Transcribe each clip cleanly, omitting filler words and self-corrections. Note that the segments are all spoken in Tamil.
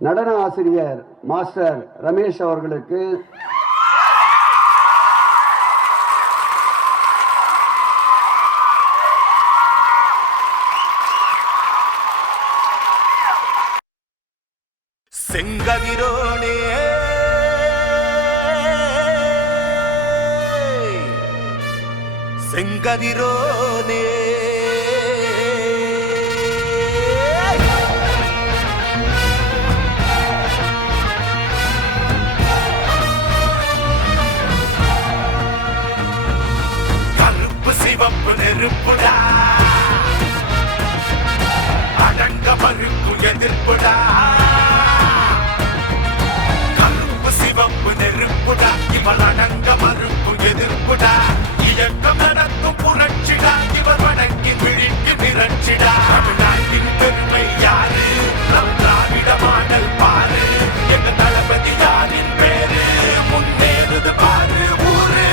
நடன ஆசிரியர் மாஸ்டர் ரமேஷ் அவர்களுக்கு செங்கதிரோனே செங்கதிரோனே கருப்பு சிவப்பு நெருப்புடா அடங்க மறுப்பு எதிர்ப்புடா சிவப்பு நெருப்புடா இவள் அடங்க மறுப்பு எதிர்ப்புடா இயக்கம் நடத்தும் புரட்சிடா இவர் வடங்கி விழிக்கு மிரட்சிடா தமிழ்நாட்டின் பெருமை யாரு நம் திராவிட மாடல் பாரு எங்க தளபதி யாரின் பேரு முன்னேறுது பாரு ஊரு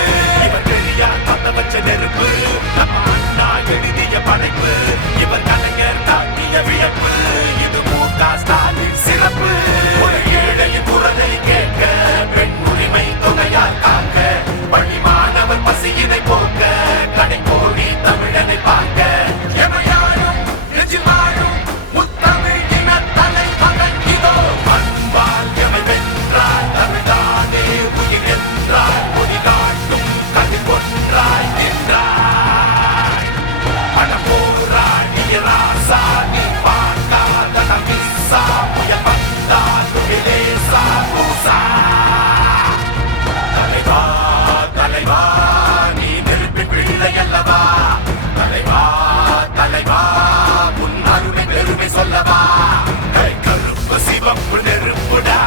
இவர் பெரியார் பத்த வச்ச நெருப்பு நம்ம அண்ணா எழுதிய படைப்பு இவர் கலைஞர் தாக்கிய வியப்பு இது மூகா ஸ்டாலின் சிறப்பு ஒரு ஏழையின் குரலை கேட்க பெண் உரிமை தொகையால் காக்க பள்ளிமானவர் பசியினை போக்க கடை கோடி தமிழனை பார்க்க எமையாரும் நெஞ்சிலாரும் முத்தமிழ் இன தலை மகன் இதோ அன்பால் எமை வென்றாய் தமிழ்தானே உயிர் என்றாய் கொடி காட்டும் கதிர் கொன்றாய் நின்றாய் பண போராடிய ராசா நீ பார்க்காத நமிசா புயல் வந்தால் துகிலேசா பூசா தலைவா தலைவா நீ நெருப்பி பிள்ளை அல்லவா தலைவா தலைவா உன் அருமை பெருமை சொல்லவா கை கருப்பு சிவப்பு நெருப்புடா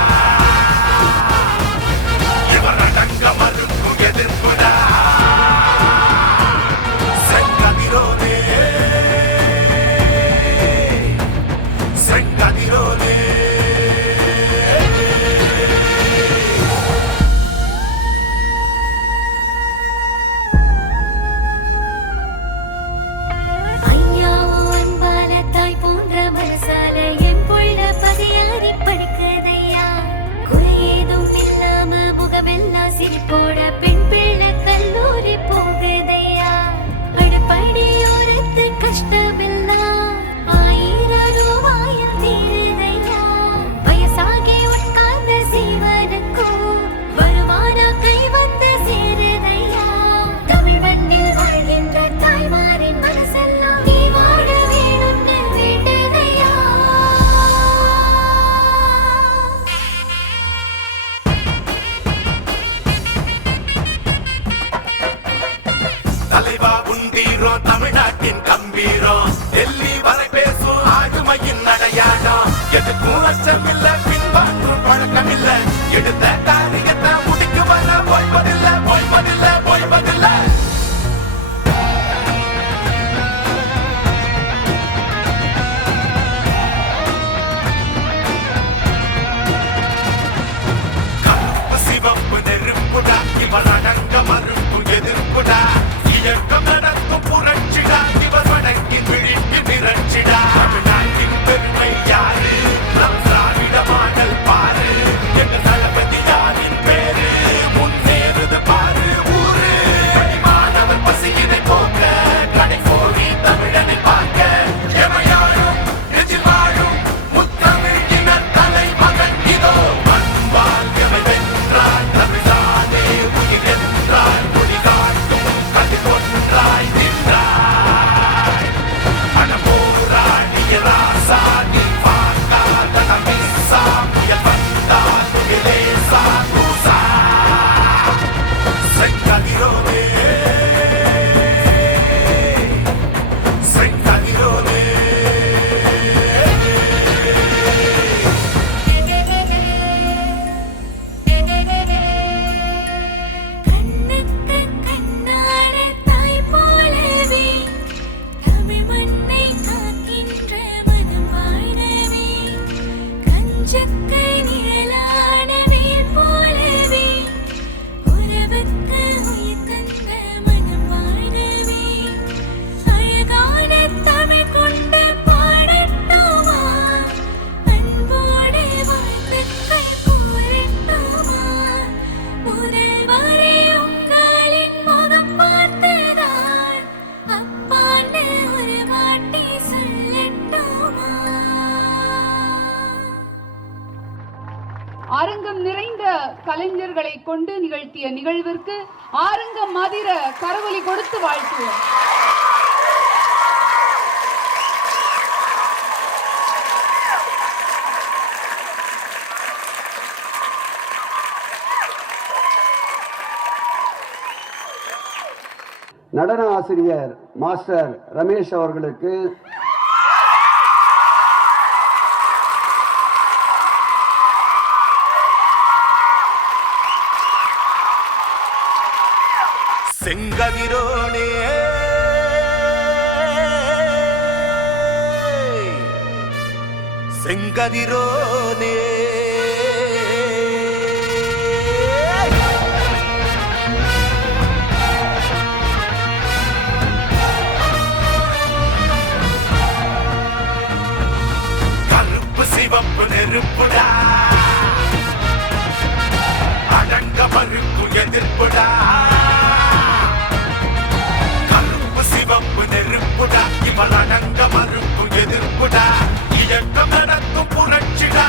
இவர் அடங்க மறுப்பு எதிர்ப்புடா செங்கதிரோனே செங்கதிரோனே போட பெண் பிள்ளை கல்லூரி போகுதையா அடிப்படையோரத்து கஷ்டமெல்லாம் 1000 ரூபாயில் தீருதையா வயசாகி உட்கார்ந்த சீவனுக்கும் வருமானா கை வந்து சேருதையா தமிழ் மண்ணில் வாழ்கின்ற தாய்மாரின் மனசெல்லாம் நீ வாழ வேணும்னு வேண்டுதையா தலைவா உண்டீரோம் தமிழ்நாட்டின் கம்பீரம் டெல்லி வரை பேசும் ஆளுமையின் அடையாளம் எதுக்கும் அச்சமில்ல பின்வாங்கும் பழக்கமில்ல எடுத்த காரியத்தை முடிக்கு வர ஓய்வதில்லை ஓய்வதில்லை ஓய்வதில்லை கருப்பு சிவப்பு நெருப்புடா இவள் அடங்க மறுப்பு எதிர்ப்புடா இயக்கம் நடத்தும் புரட்சிடா இவர் வடங்கி விழிக்கு மிரட்சிடா தமிழ்நாட்டின் பெருமை யாரு நம் திராவிட மாடல் பாரு எங்க தளபதி யாரின் பேரு முன்னேறுது பாரு ஊரு மாணவர் பசியினை போக்க கடை கோடி தமிழனை பார்க்க எமையாரும் நெஞ்சில் வாழும் முத்தமிழ் இன தலை மகன் இதோ அன்பால் எமை வென்றாய் தமிழ்தானே உயிர் என்றாய் கொடி காட்டும் கதிர் கொன்றாய் நின்றாய் பண போராடிய ராசா நீ பார்க்காத நமிசா புயல் வந்தால் துகிலேசா பூசா செங்கதிரோனே செங்கதிரோனே கண்ணுக்கு கண்ணான தாய் போலவே தமிழ் மண்ணை காக்கின்ற மனம் வாழவே கஞ்சக்கு நிழலான வேல் போலவே உறவுக்கு உயிர் தந்த மனம் வாழவே அழகான தமிழ் கொண்டு பாடட்டுமா அன்போடு வாழ அரங்கம் நிறைந்த கலைஞர்களை கொண்டு நிகழ்த்திய நிகழ்விற்கு ஆரங்கம் மதிர கரவொலி கொடுத்து வாழ்த்துவோம். நடன ஆசிரியர் மாஸ்டர் ரமேஷ் அவர்களுக்கு செங்கதிரோனே செங்கதிரோனே கருப்பு சிவப்பு நெருப்புடா அடங்க மறுப்பு எதிர்ப்புடா சிவப்பு நெருப்புடா இவள் அடங்க மறுப்பு எதிர்ப்புடா இயக்கம் நடத்தும் புரட்சிடா